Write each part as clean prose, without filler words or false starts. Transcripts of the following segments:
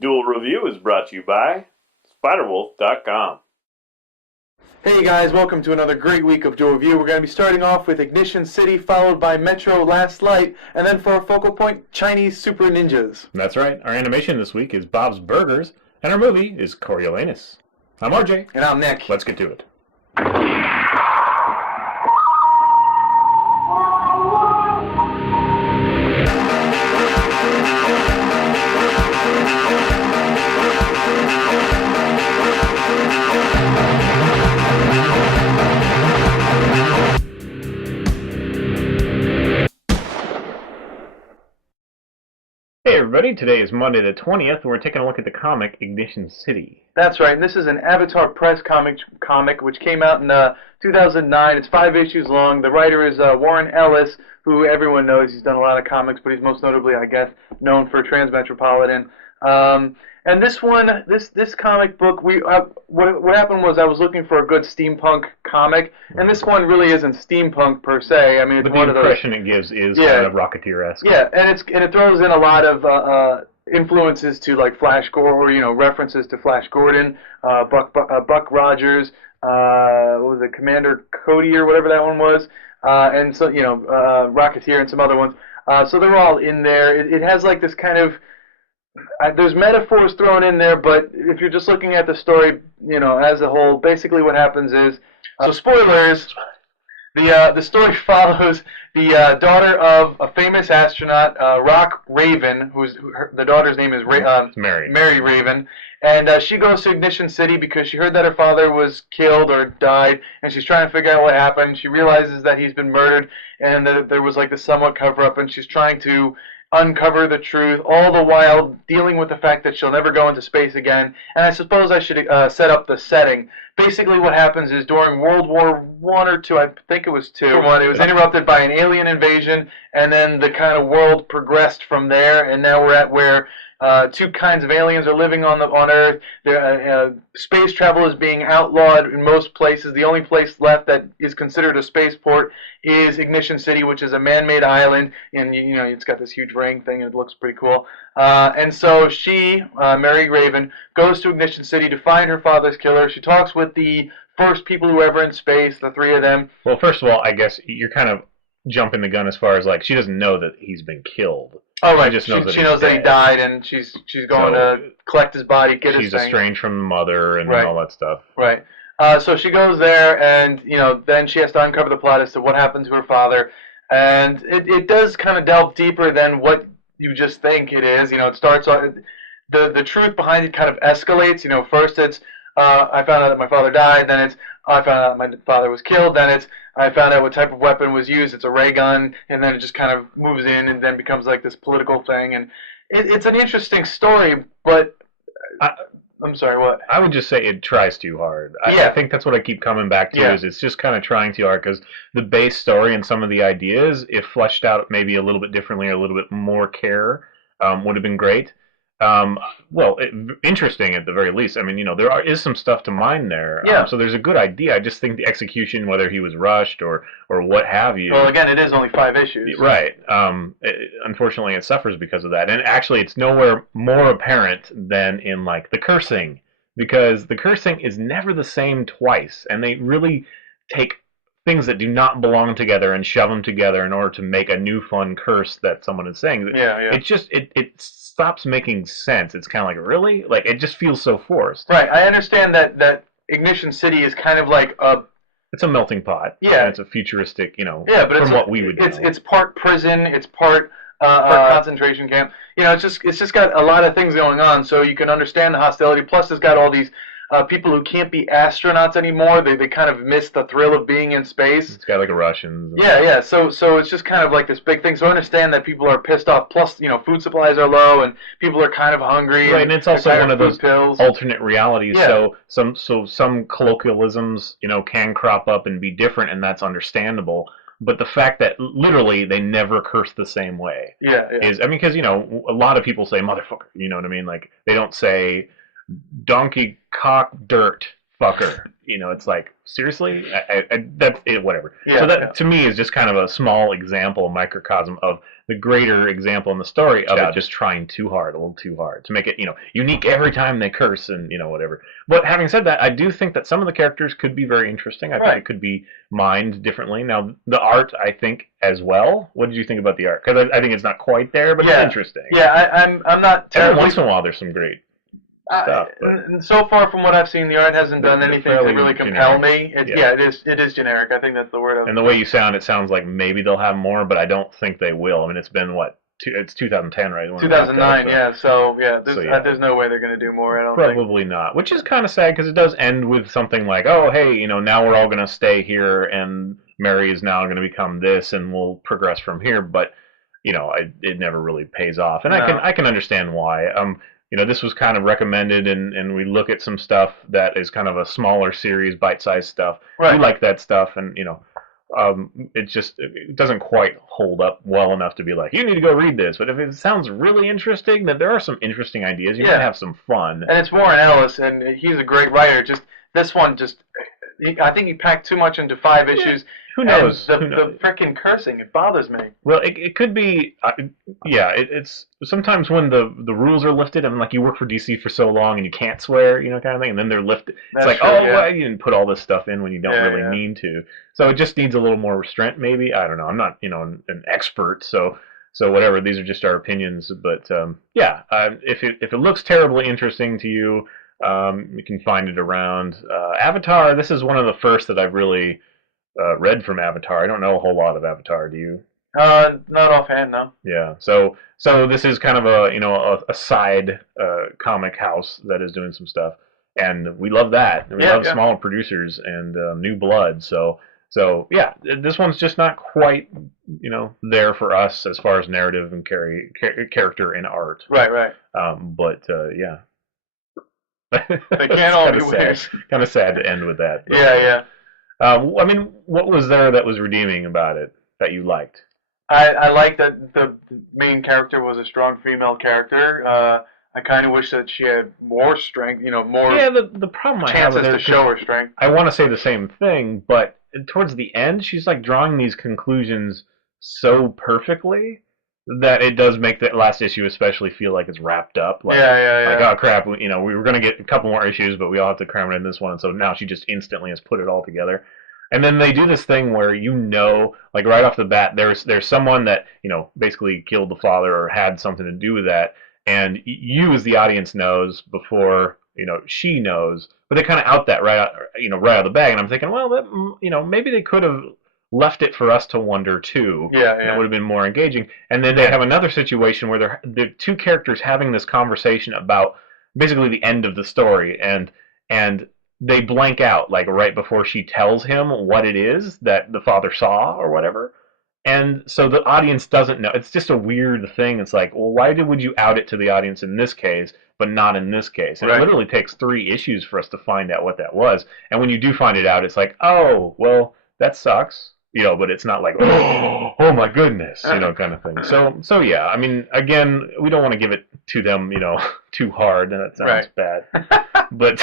Duel Review is brought to you by SpiderWolf.com. Hey guys, welcome to another great week of Duel Review. We're going to be starting off with Ignition City, followed by Metro Last Light, and then for our focal point, Chinese Super Ninjas. That's right. Our animation this week is Bob's Burgers, and our movie is Coriolanus. I'm RJ. And I'm Nick. Let's get to it. Hey everybody, today is Monday the 20th, and we're taking a look at the comic Ignition City. That's right, and this is an Avatar Press comic which came out in 2009. It's 5 issues long. The writer is Warren Ellis, who everyone knows. He's done a lot of comics, but he's most notably, I guess, known for Transmetropolitan. And this one, this comic book, what happened was I was looking for a good steampunk comic, and this one really isn't steampunk per se. I mean, it's But one the of those. impression it gives is kind of Rocketeer-esque. Yeah, and it throws in a lot of influences to like Flash Gordon, or references to Flash Gordon, Buck Rogers, what was it, Commander Cody or whatever that one was, and so Rocketeer and some other ones. So they're all in there. It has like this kind of there's metaphors thrown in there, but if you're just looking at the story, as a whole, basically what happens is, so spoilers, the story follows the daughter of a famous astronaut, Rock Raven, the daughter's name is Mary Raven, and she goes to Ignition City because she heard that her father was killed or died, and she's trying to figure out what happened. She realizes that he's been murdered, and that there was like this somewhat cover-up, and she's trying to uncover the truth, all the while dealing with the fact that she'll never go into space again. And I suppose I should set up the setting. Basically what happens is during World War I or II, I think it was II, it was interrupted by an alien invasion, and then the kind of world progressed from there, and now we're at where two kinds of aliens are living on Earth. Space travel is being outlawed in most places. The only place left that is considered a spaceport is Ignition City, which is a man-made island, and it's got this huge ring thing, and it looks pretty cool. And so she, Mary Raven, goes to Ignition City to find her father's killer. She talks with the first people who were ever in space, the three of them. Well, first of all, I guess you're kind of jumping the gun as far as like she doesn't know that he's been killed. Oh right, she knows that he died, and she's going to collect his body, get his thing. She's estranged from the mother and all that stuff. Right. So she goes there, and then she has to uncover the plot as to what happened to her father, and it does kind of delve deeper than what you just think it is. It starts on the truth behind it kind of escalates. First it's I found out that my father died, then it's I found out my father was killed, then it's I found out what type of weapon was used, it's a ray gun, and then it just kind of moves in and then becomes like this political thing, and it's an interesting story, but I'm sorry, what? I would just say it tries too hard. I think that's what I keep coming back to, is it's just kind of trying too hard, because the base story and some of the ideas, if fleshed out maybe a little bit differently or a little bit more care, would have been great. Interesting at the very least. I mean, there is some stuff to mine there. So there's a good idea. I just think the execution, whether he was rushed or what have you. Well, again, it is only 5 issues. Right. Unfortunately, it suffers because of that. And actually, it's nowhere more apparent than in, like, the cursing. Because the cursing is never the same twice. And they really take things that do not belong together and shove them together in order to make a new fun curse that someone is saying. It just it stops making sense. It's kind of like, really? Like, it just feels so forced. Right. I understand that Ignition City is kind of like it's a melting pot. Yeah. And it's a futuristic, but from what we would know. It's part prison, it's part concentration camp. It's just got a lot of things going on, so you can understand the hostility. Plus, it's got all these people who can't be astronauts anymore. They kind of miss the thrill of being in space. It's got like a Russians. Yeah. So it's just kind of like this big thing. So I understand that people are pissed off. Plus, food supplies are low and people are kind of hungry. Right, and it's also one of those pills. alternate realities. Yeah. So some colloquialisms, can crop up and be different, and that's understandable. But the fact that literally they never curse the same way is, because a lot of people say motherfucker. You know what I mean? Like, they don't say donkey cock dirt fucker. It's like, seriously? That's it, whatever. Yeah, so that, to me, is just kind of a small example, a microcosm of the greater example in the story of it just trying too hard, a little too hard, to make it, unique every time they curse and, whatever. But having said that, I do think that some of the characters could be very interesting. I think it could be mined differently. Now, the art, I think, as well. What did you think about the art? Because I think it's not quite there, but it's interesting. Yeah, I'm not terribly... Every once in a while, there's some great stuff. So far from what I've seen, the art hasn't done anything to really compel me. It is generic. I think that's the word. And the way you sound, it sounds like maybe they'll have more, but I don't think they will. I mean, it's been it's 2010, right? 2009, so there's no way they're going to do more. I don't think. Probably not. Which is kind of sad because it does end with something like, oh, hey, now we're all going to stay here, and Mary is now going to become this, and we'll progress from here. But it never really pays off, and I can understand why. This was kind of recommended, and we look at some stuff that is kind of a smaller series, bite-sized stuff. Right. We like that stuff, and it doesn't quite hold up well enough to be like, you need to go read this. But if it sounds really interesting, then there are some interesting ideas. You might have some fun. And it's Warren Ellis, and he's a great writer. Just this one, I think he packed too much into 5 issues. Who knows? The freaking cursing, it bothers me. Well, it could be, it's sometimes when the rules are lifted, I mean, like you work for DC for so long and you can't swear, kind of thing, and then they're lifted. It's like, well, you didn't put all this stuff in when you don't really mean to. So it just needs a little more restraint, maybe. I don't know. I'm not, an expert, so whatever. These are just our opinions, but if it looks terribly interesting to you, you can find it around. Avatar. This is one of the first that I've really read from Avatar. I don't know a whole lot of Avatar. Do you? Not offhand, no. Yeah. So this is kind of a side comic house that is doing some stuff, and we love that. And we love smaller producers and new blood. So this one's just not quite there for us as far as narrative and character and art. Right. But yeah. They can't all be winners. Kind of sad to end with that. But, yeah. I mean, what was there that was redeeming about it that you liked? I like that the main character was a strong female character. I kind of wish that she had more strength, more the problem I have chances to show her strength. I want to say the same thing, but towards the end, she's like drawing these conclusions so perfectly that it does make that last issue especially feel like it's wrapped up. Like, like, oh crap, we were going to get a couple more issues, but we all have to cram it in this one. And so now she just instantly has put it all together. And then they do this thing where like right off the bat, there's someone that, basically killed the father or had something to do with that. And you as the audience knows before, she knows. But they kind of out that right out of the bag. And I'm thinking, well, that, maybe they could have left it for us to wonder too. It would have been more engaging. And then they have another situation where they're two characters having this conversation about basically the end of the story, and they blank out like right before she tells him what it is that the father saw or whatever. And so the audience doesn't know. It's just a weird thing. It's like, well, why would you out it to the audience in this case, but not in this case? And it literally takes 3 issues for us to find out what that was. And when you do find it out, it's like, oh, well, that sucks. But it's not like, oh my goodness, kind of thing. So yeah, I mean, again, we don't want to give it to them, too hard, and that sounds bad. But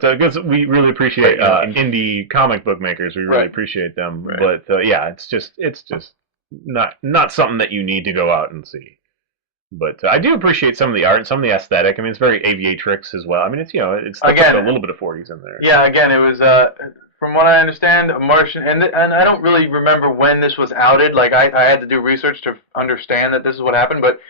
because we really appreciate indie comic book makers, we really appreciate them. Right. But it's just not something that you need to go out and see. But I do appreciate some of the art and some of the aesthetic. I mean, it's very Aviatrix as well. I mean, it's it's again, a little bit of 40s in there. Yeah, again, it was. From what I understand, a Martian, and I don't really remember when this was outed. Like, I had to do research to understand that this is what happened, but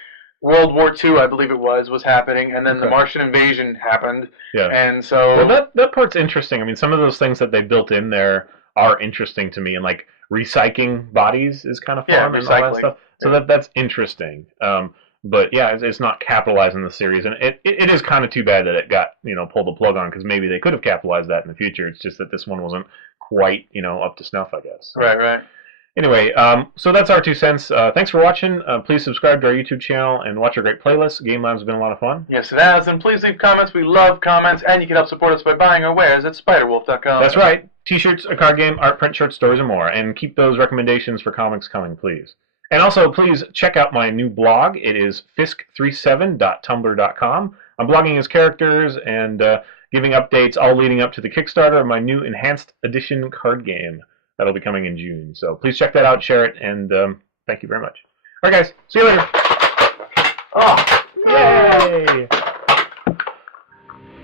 World War II, I believe it was happening, and then the Martian invasion happened. Yeah. And so... Well, that part's interesting. I mean, some of those things that they built in there are interesting to me, and, like, recycling bodies is kind of fun and all that stuff. So that's interesting. But yeah, it's not capitalizing the series, and it is kind of too bad that it got pulled the plug on, because maybe they could have capitalized that in the future. It's just that this one wasn't quite up to snuff, I guess. Right. Anyway, so that's our 2 cents. Thanks for watching. Please subscribe to our YouTube channel and watch our great playlist. Game Lab's been a lot of fun. Yes, it has. And please leave comments. We love comments, and you can help support us by buying our wares at SpiderWolf.com. That's right. T-shirts, a card game, art, print shirts, stories, and more. And keep those recommendations for comics coming, please. And also, please check out my new blog. It is fisk37.tumblr.com. I'm blogging as characters and giving updates, all leading up to the Kickstarter of my new Enhanced Edition card game that'll be coming in June. So please check that out, share it, and thank you very much. All right, guys. See you later. Oh, yay!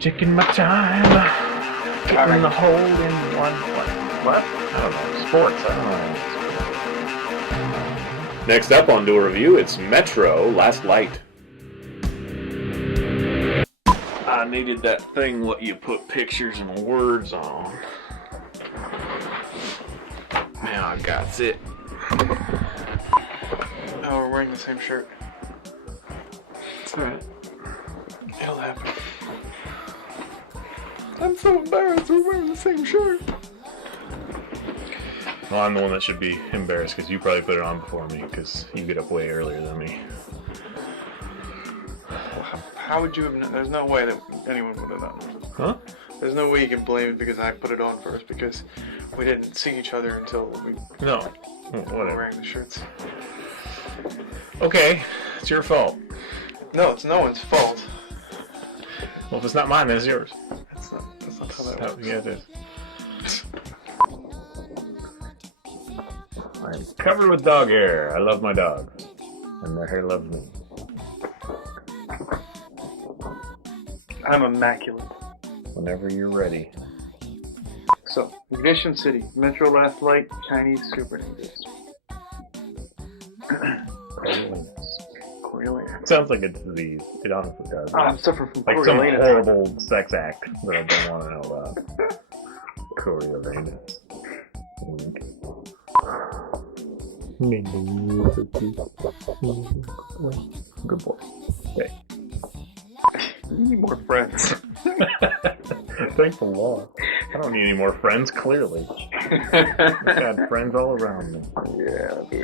Taking my time. Getting the hole in one. What? I don't know. Sports. I don't know. Next up on Duel Review, it's Metro Last Light. I needed that thing what you put pictures and words on. Now I got it. Oh, we're wearing the same shirt. It's alright. It'll happen. I'm so embarrassed we're wearing the same shirt. Well, I'm the one that should be embarrassed because you probably put it on before me because you get up way earlier than me. How would you have known? There's no way that anyone would have known. Huh? There's no way you can blame it because I put it on first because we didn't see each other until we No. were Whatever. wearing the shirts. Okay. It's your fault. No, it's no one's fault. Well, if it's not mine, then it's yours. That's not how that works. Yeah, it is. I'm covered with dog hair. I love my dogs. And their hair loves me. I'm immaculate. Whenever you're ready. So, Ignition City, Metro Last Light, Chinese Super Ninjas. Coriolanus. Sounds like a disease. It honestly does. I'm suffering from Like some Coriolanus. horrible sex act that I don't want to know about. Coriolanus. Good boy. Okay. You need more friends. Thanks a lot. I don't need any more friends, clearly. I've had friends all around me. Yeah.